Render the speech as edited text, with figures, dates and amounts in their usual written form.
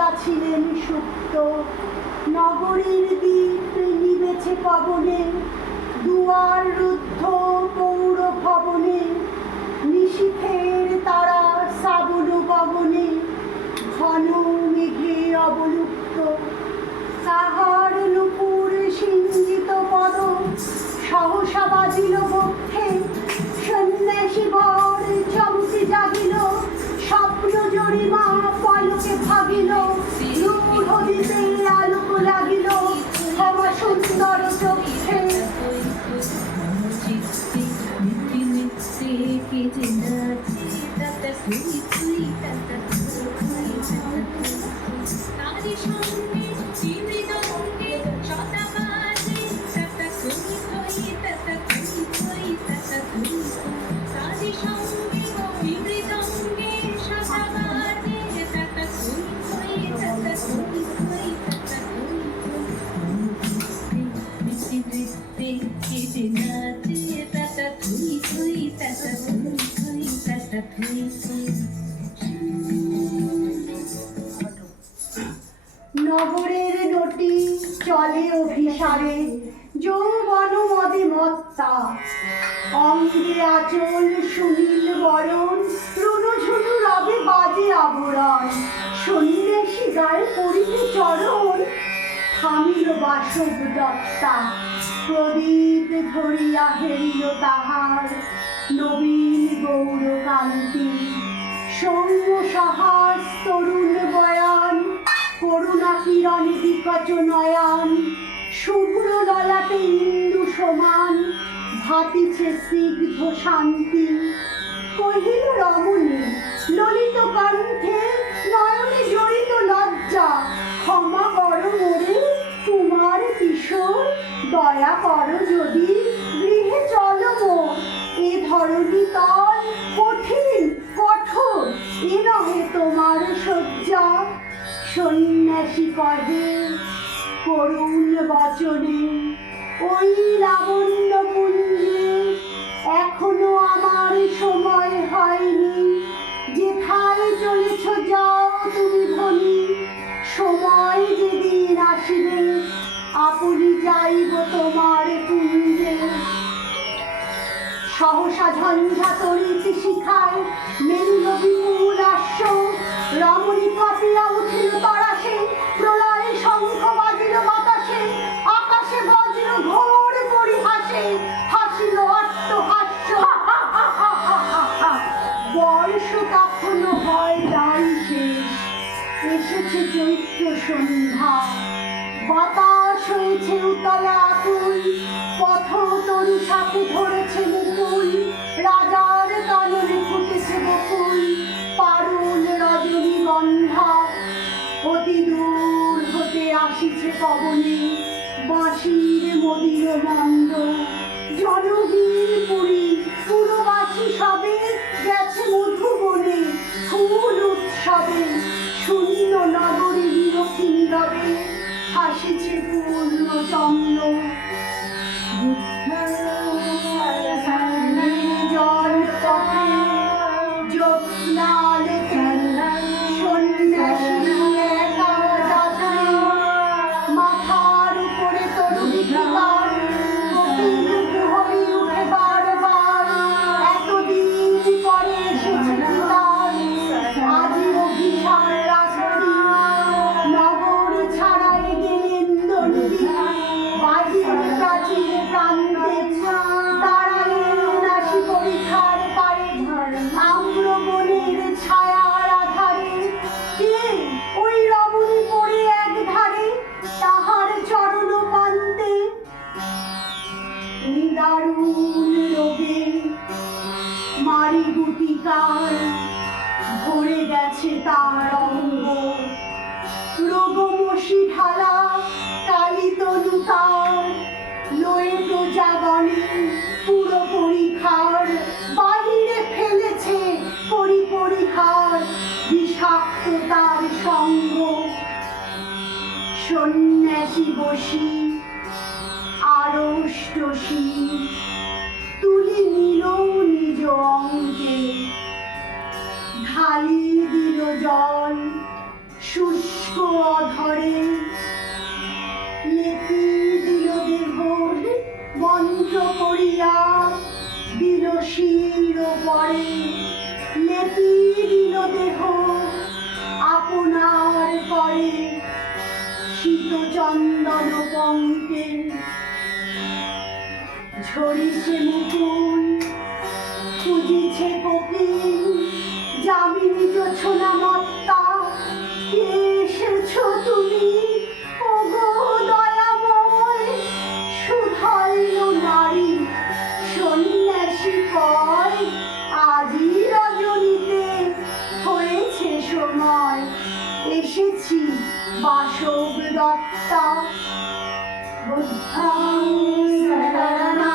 সদা ছিলেন সুপ্ত। নগরীর দ্বীপ নিবেছে পবনে, দুয়ার রুদ্ধ পৌর ভবনে, নিশীথের তারা শ্রাবণ গগনে, ঘন মেঘে অবলুপ্ত। তাহার নুপুর সিঞ্জিত পদ সহসা বাজিল বক্ষে, সন্ন্যাসী বর চমকে জাগিল, স্বপ্ন জরিমা পলকে ভাগিল, নূর হইতে আলোক লাগিল ক্ষমা সুন্দর চক্ষে। নগরের নটি চলে অভিসারে, যৌবন মদে মত্তা, অঙ্গে আচল সুনীল বরণ, রুনুঝুনু রবে বাজে আবরণ। সন্ন্যাসী গায়ে পড়িতে চরণ, থামিল বাসব দত্তা, প্রদীপ ধরিয়া হেরিল তাহার নবীন গৌরকান্তি। সৌম্য সাহস তরুণ বয়ান, করুণা কিরণে বিকচ নয়ান, শুভ্র ললাটে ইন্দু সমান, ভাতিছে স্নিগ্ধ শান্তি। কহিল রমণী ললিত কণ্ঠে, নয়নে জড়িত লজ্জা, ক্ষমা কর মোরে তোমার কিশোর, দয়া কর যদি গৃহে চলো মোর। এ ধরণী তল কঠিন কঠোর, এ নহে তোমার শয্যা। সন্ন্যাসী কহে করুণ বচনে, ওই লাবণ্য পুঞ্জে এখনো আমার সময় হয়নি। যেথায় চলেছ যাও তুমি ধনী, সময় যেদিন আসিবে আপনি যাইব তোমার কুঞ্জে। সহসা ঝঞ্ঝা তরিত শিখায় মেলিল বিপুল আশ্ব, রমণী কাঁপিয়া উঠিল তরাসে, প্রলয় শঙ্খ বাজিল বাতাসে, আকাশে বজ্র ঘোর পরিহাসে, হাসিল অট্টহাস্য। বর্ষ তখনো হয় নাই শেষ, এসেছে চৈত্র সন্ধ্যা, বাতাস হয়েছে উতলা আকুল, পথ তরু সাথে ধরেছে মুকুল, রাজার কাননে ফুটেছে বকুল, পারুল রজনী গন্ধা। অতি দূর হতে আসিছে পবনে বাঁশির মদির মন্দ, জনবীর পুরী পুরবাসী সবে গেছে মধুবনে, ফুল উৎসবে শূন্য নগরী বিরক্তি নীরবে, হাসিছে পূর্ণ চন্দ্র। জল পথে জ্যোৎস্নালোকে সন্ন্যাসী একা যাত্রী, মাথার উপরে তরু বিকার, কপিল প্রহরী উঠে বারবার, এতদিন পরে এসেছে পিতার আজি অভিসার রাত্রি। নগর ছাড়াই গেলেন দণ্ডী, বাহির প্রাচীর প্রান্তে, দাঁড়ালেন আসি পরিখার পারে, আম্রবনের ছায়ার আধারে। কে ওই রমণী পড়ে এক ধারে, তাহার চরণ পান্তে নিদারুণ রোগে মারি গুটিকার, ভরে গেছে তার অঙ্গ, রোগমসি ঢালা কালিতনু তার, লয়েত জাগনে পুরো পরিখার, বাহিরে ফেলেছে পরিপরিহার, বিষাক্ত তার সঙ্গ। সন্ন্যাসী বসি আড়ষ্টসী, তুলি নিল নিজ অঙ্গে, ঢালি দিল জল শুষ্ক অধরে লেপি দিল দেহ মন্ত্র করিয়া দিল শির পরে লেপি দিল দেহ আপনার করে শীত চন্দন পঙ্কে ঝরিছে মুকুল খুঁজিছে কোকিল যামিনী জোছনা মত্তা কে এসেছো তুমি ওগো দয়াময় সুধন্য নারী সন্ন্যাসী কয় আজি রজনীতে হয়েছে সময় এসেছি বাসব দত্তা বুদ্ধাং শরণাগতম